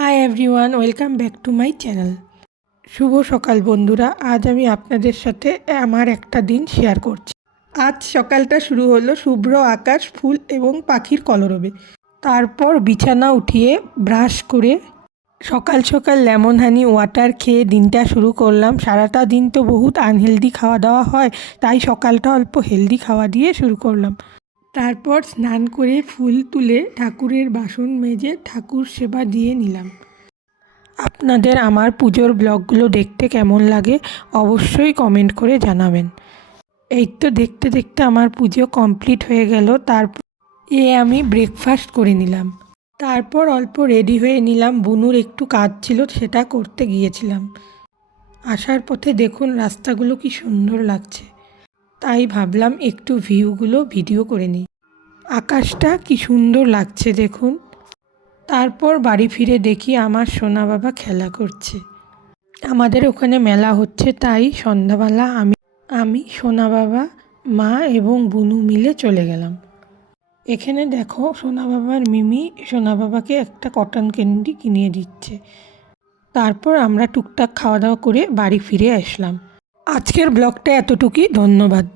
High everyone, welcome back to my channel. শুভ সকাল বন্ধুরা। আজ আমি আপনাদের সাথে আমার একটা দিন শেয়ার করছি। আজ সকালটা শুরু হলো শুভ্র আকাশ, ফুল এবং পাখির কলরবে। তারপর বিছানা উঠিয়ে ব্রাশ করে সকাল সকাল লেমন হানি ওয়াটার খেয়ে দিনটা শুরু করলাম। সারাটা দিন তো বহুত আনহেলদি খাওয়া দাওয়া হয়, তাই সকালটা অল্প হেলদি খাওয়া দিয়ে শুরু করলাম। তারপর স্নান করে ফুল তুলে ঠাকুরের বাসন মেজে ঠাকুর সেবা দিয়ে নিলাম। আপনাদের আমার পুজোর ব্লগগুলো দেখতে কেমন লাগে অবশ্যই কমেন্ট করে জানাবেন। এই তো দেখতে দেখতে আমার পুজো কমপ্লিট হয়ে গেল। তারপর আমি ব্রেকফাস্ট করে নিলাম। তারপর অল্প রেডি হয়ে নিলাম। বুনুর একটু কাজ ছিল, সেটা করতে গিয়েছিলাম। আসার পথে দেখুন রাস্তাগুলো কি সুন্দর লাগছে, তাই ভাবলাম একটু ভিউগুলো ভিডিও করে নিই। আকাশটা কি সুন্দর লাগছে দেখুন। তারপর বাড়ি ফিরে দেখি আমার সোনা বাবা খেলা করছে। আমাদের ওখানে মেলা হচ্ছে, তাই সন্ধ্যাবেলা আমি সোনা বাবা, মা এবং বুনু মিলে চলে গেলাম। এখানে দেখো সোনা বাবার মিমি সোনা বাবাকে একটা কটন ক্যান্ডি কিনে দিচ্ছে। তারপর আমরা টুকটাক খাওয়া দাওয়া করে বাড়ি ফিরে আসলাম। আজকের ব্লগটা এতটুকুই। ধন্যবাদ।